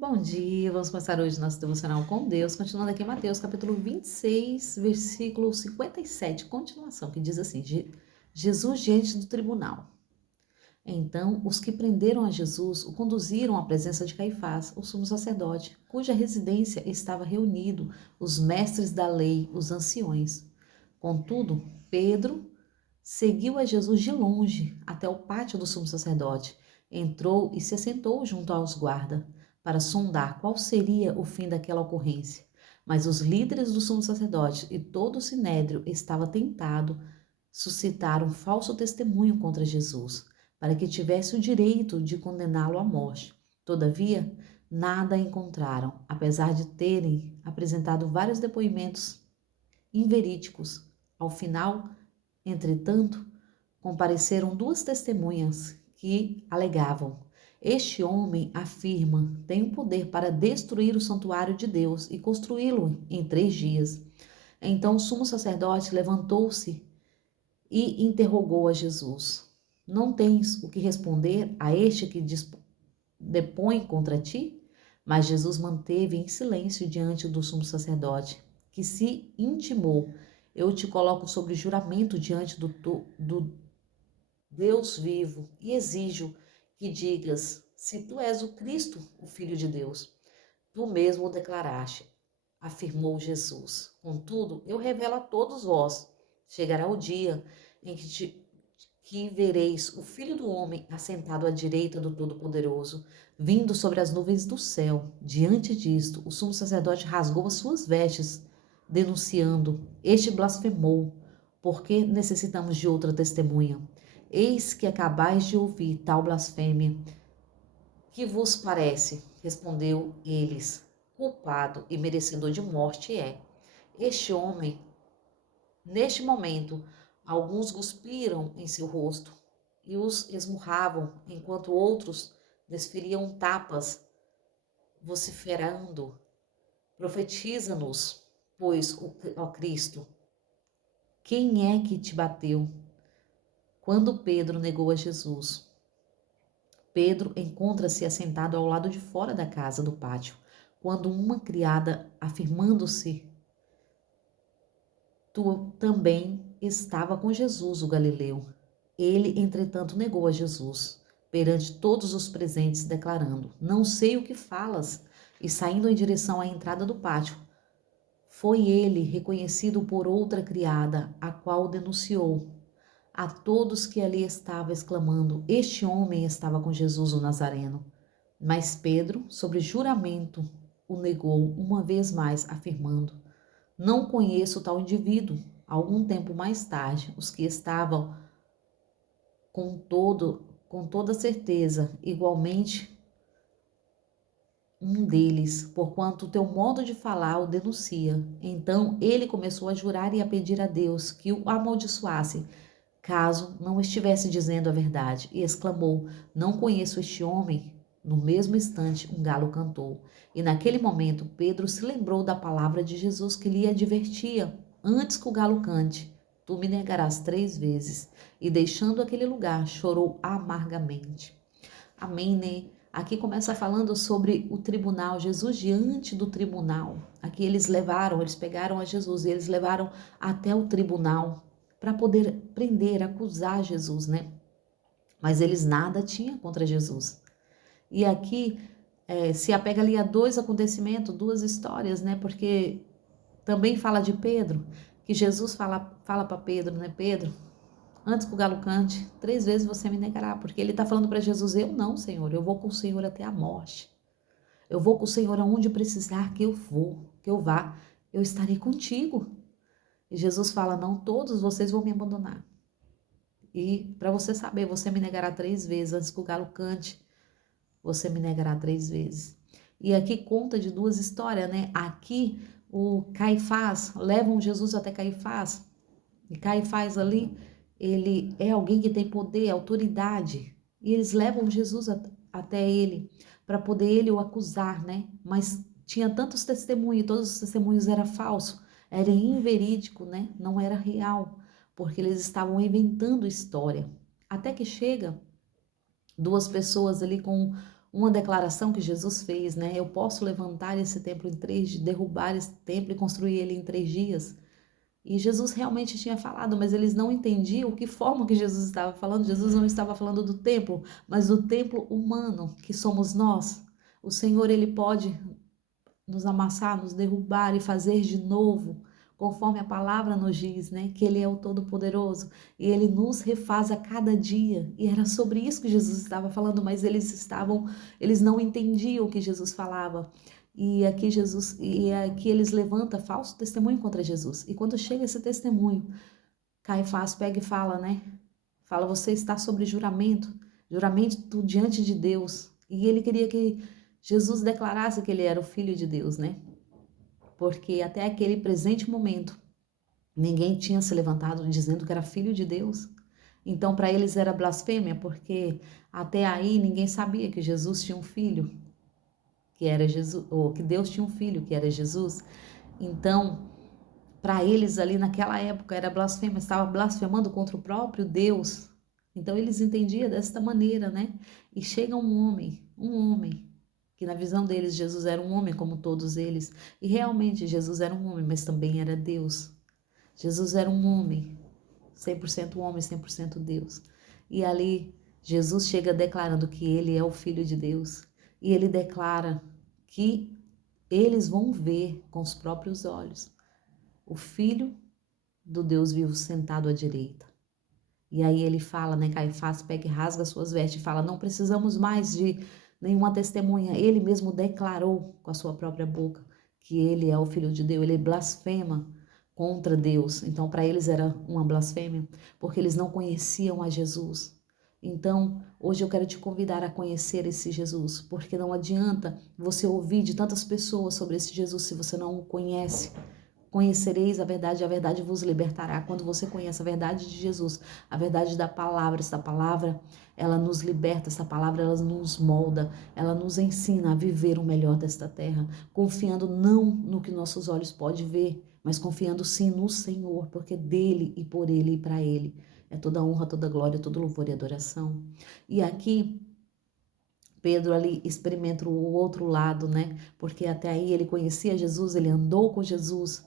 Bom dia, vamos começar hoje nosso devocional com Deus, continuando aqui em Mateus capítulo 26, versículo 57, continuação, que diz assim, Jesus diante do tribunal. Então, os que prenderam a Jesus o conduziram à presença de Caifás, o sumo sacerdote, cuja residência estava reunido os mestres da lei, os anciões. Contudo, Pedro seguiu a Jesus de longe até o pátio do sumo sacerdote, entrou e se assentou junto aos guardas para sondar qual seria o fim daquela ocorrência. Mas os líderes do sumo sacerdote e todo o sinédrio estava tentado suscitar um falso testemunho contra Jesus, para que tivesse o direito de condená-lo à morte. Todavia, nada encontraram, apesar de terem apresentado vários depoimentos inverídicos. Ao final, entretanto, compareceram duas testemunhas que alegavam: Este homem afirma tem o poder para destruir o santuário de Deus e construí-lo em 3 dias. Então o sumo sacerdote levantou-se e interrogou a Jesus: Não tens o que responder a este que depõe contra ti? Mas Jesus manteve em silêncio diante do sumo sacerdote, que se intimou: Eu te coloco sobre juramento diante do Deus vivo e exijo que digas se tu és o Cristo, o Filho de Deus. Tu mesmo o declaraste, afirmou Jesus. Contudo, eu revelo a todos vós: chegará o dia em que vereis o Filho do Homem assentado à direita do Todo-Poderoso, vindo sobre as nuvens do céu. Diante disto, o sumo sacerdote rasgou as suas vestes, denunciando: Este blasfemou, porque necessitamos de outra testemunha. Eis que acabais de ouvir tal blasfêmia. Que vos parece? Respondeu eles. Culpado e merecedor de morte é. Este homem, neste momento, alguns cuspiram em seu rosto e os esmurravam, enquanto outros desferiam tapas, vociferando: Profetiza-nos, pois, ó Cristo, quem é que te bateu? Quando Pedro negou a Jesus, Pedro encontra-se assentado ao lado de fora da casa do pátio, quando uma criada, afirmando-se, tu também estava com Jesus, o Galileu. Ele, entretanto, negou a Jesus, perante todos os presentes, declarando: Não sei o que falas. E saindo em direção à entrada do pátio, foi ele reconhecido por outra criada, a qual denunciou a todos que ali estavam, exclamando: Este homem estava com Jesus o Nazareno. Mas Pedro, sobre juramento, o negou uma vez mais, afirmando: Não conheço tal indivíduo. Algum tempo mais tarde, os que estavam com toda certeza, igualmente um deles, porquanto o teu modo de falar o denuncia. Então ele começou a jurar e a pedir a Deus que o amaldiçoasse, caso não estivesse dizendo a verdade, e exclamou: Não conheço este homem. No mesmo instante, um galo cantou. E naquele momento, Pedro se lembrou da palavra de Jesus que lhe advertia: Antes que o galo cante, tu me negarás 3 vezes. E deixando aquele lugar, chorou amargamente. Amém, né? Aqui começa falando sobre o tribunal, Jesus diante do tribunal. Aqui eles pegaram a Jesus e eles levaram até o tribunal para poder prender, acusar Jesus, né? Mas eles nada tinham contra Jesus. E aqui se apega ali a dois acontecimentos, duas histórias, né? Porque também fala de Pedro, que Jesus fala para Pedro, né? Pedro, antes que o galo cante, 3 vezes você me negará. Porque ele está falando para Jesus: Eu não, Senhor, eu vou com o Senhor até a morte. Eu vou com o Senhor aonde precisar que eu vá. Eu estarei contigo. E Jesus fala: Não, todos vocês vão me abandonar. E para você saber, você me negará 3 vezes. Antes que o galo cante, você me negará 3 vezes. E aqui conta de duas histórias, né? Aqui o Caifás, levam Jesus até Caifás. E Caifás ali, ele é alguém que tem poder, autoridade. E eles levam Jesus até ele, para poder ele o acusar, né? Mas tinha tantos testemunhos, todos os testemunhos eram falsos, era inverídico, né? Não era real, porque eles estavam inventando história. Até que chega duas pessoas ali com uma declaração que Jesus fez, né? Eu posso levantar esse templo em 3 dias, derrubar esse templo e construir ele em 3 dias. E Jesus realmente tinha falado, mas eles não entendiam que forma que Jesus estava falando. Jesus não estava falando do templo, mas do templo humano, que somos nós. O Senhor, ele pode nos amassar, nos derrubar e fazer de novo, conforme a palavra nos diz, né? Que Ele é o Todo-Poderoso e Ele nos refaz a cada dia. E era sobre isso que Jesus estava falando, mas eles não entendiam o que Jesus falava. E aqui eles levantam falso testemunho contra Jesus. E quando chega esse testemunho, Caifás pega e fala, né? Fala, você está sobre juramento, juramento diante de Deus. E ele queria que Jesus declarasse que ele era o Filho de Deus, né? Porque até aquele presente momento, ninguém tinha se levantado dizendo que era Filho de Deus. Então, para eles era blasfêmia, porque até aí ninguém sabia que Jesus tinha um filho, que era Jesus, ou que Deus tinha um filho, que era Jesus. Então, para eles ali naquela época era blasfêmia, estava blasfemando contra o próprio Deus. Então eles entendiam desta maneira, né? E chega um homem, que na visão deles Jesus era um homem como todos eles, e realmente Jesus era um homem, mas também era Deus. Jesus era um homem, 100% homem, 100% Deus. E ali Jesus chega declarando que ele é o Filho de Deus, e ele declara que eles vão ver com os próprios olhos o Filho do Deus vivo sentado à direita. E aí ele fala, né, Caifás pega e rasga suas vestes e fala, não precisamos mais de nenhuma testemunha. Ele mesmo declarou com a sua própria boca que ele é o Filho de Deus, ele blasfema contra Deus. Então para eles era uma blasfêmia, porque eles não conheciam a Jesus. Então, hoje eu quero te convidar a conhecer esse Jesus, porque não adianta você ouvir de tantas pessoas sobre esse Jesus se você não o conhece. Conhecereis a verdade vos libertará. Quando você conhece a verdade de Jesus, a verdade da palavra, essa palavra, ela nos liberta, essa palavra, ela nos molda, ela nos ensina a viver o melhor desta terra, confiando não no que nossos olhos podem ver, mas confiando sim no Senhor, porque dele e por ele e para ele é toda honra, toda glória, todo louvor e adoração. E aqui Pedro ali experimenta o outro lado, né? Porque até aí ele conhecia Jesus, ele andou com Jesus,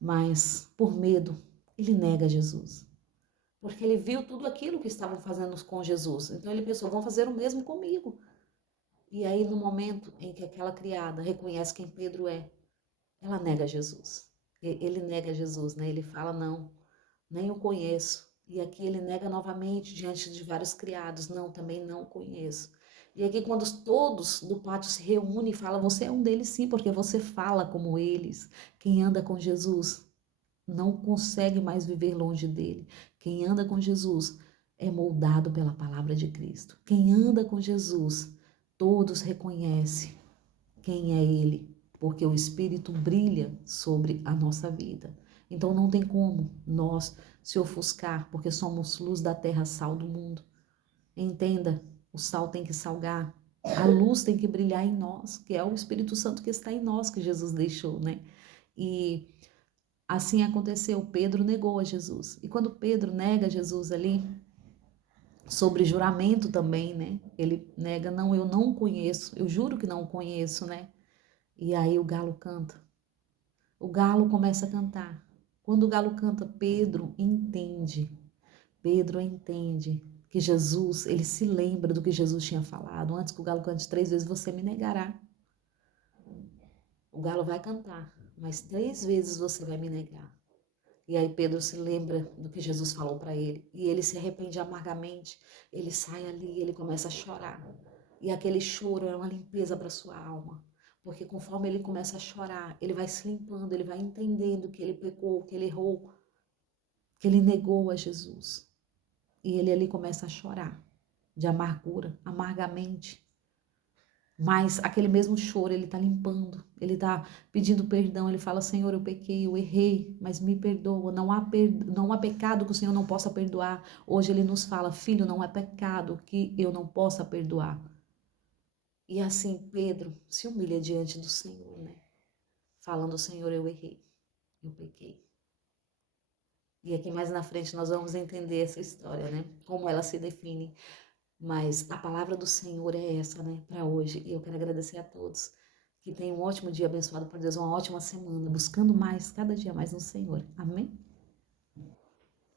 mas por medo ele nega Jesus. Porque ele viu tudo aquilo que estavam fazendo com Jesus. Então ele pensou, vão fazer o mesmo comigo. E aí no momento em que aquela criada reconhece quem Pedro é, ela nega Jesus. Ele nega Jesus, né? Ele fala, não, nem o conheço. E aqui ele nega novamente diante de vários criados, não, também não conheço. E aqui quando todos do pátio se reúnem e falam, você é um deles sim, porque você fala como eles. Quem anda com Jesus não consegue mais viver longe dele. Quem anda com Jesus é moldado pela palavra de Cristo. Quem anda com Jesus, todos reconhecem quem é ele, porque o Espírito brilha sobre a nossa vida. Então não tem como nós se ofuscar, porque somos luz da terra, sal do mundo. Entenda, o sal tem que salgar, a luz tem que brilhar em nós, que é o Espírito Santo que está em nós, que Jesus deixou, né? E assim aconteceu, Pedro negou a Jesus. E quando Pedro nega Jesus ali, sobre juramento também, né? Ele nega, não, eu não conheço, eu juro que não conheço, né? E aí o galo canta. O galo começa a cantar. Quando o galo canta, Pedro entende. Pedro entende que Jesus, ele se lembra do que Jesus tinha falado. Antes que o galo cante 3 vezes, você me negará. O galo vai cantar, mas 3 vezes você vai me negar. E aí Pedro se lembra do que Jesus falou para ele. E ele se arrepende amargamente. Ele sai ali, ele começa a chorar. E aquele choro é uma limpeza para sua alma. Porque conforme ele começa a chorar, ele vai se limpando, ele vai entendendo que ele pecou, que ele errou, que ele negou a Jesus. E ele ali começa a chorar de amargura, amargamente. Mas aquele mesmo choro ele está limpando, ele está pedindo perdão, ele fala, Senhor, eu pequei, eu errei, mas me perdoa, não há pecado que o Senhor não possa perdoar. Hoje ele nos fala, filho, não é pecado que eu não possa perdoar. E assim Pedro se humilha diante do Senhor, né? Falando, Senhor, eu errei, eu pequei. E aqui mais na frente nós vamos entender essa história, né? Como ela se define. Mas a palavra do Senhor é essa, né, para hoje. E eu quero agradecer a todos. Que tenham um ótimo dia abençoado por Deus, uma ótima semana, buscando mais, cada dia mais no Senhor. Amém?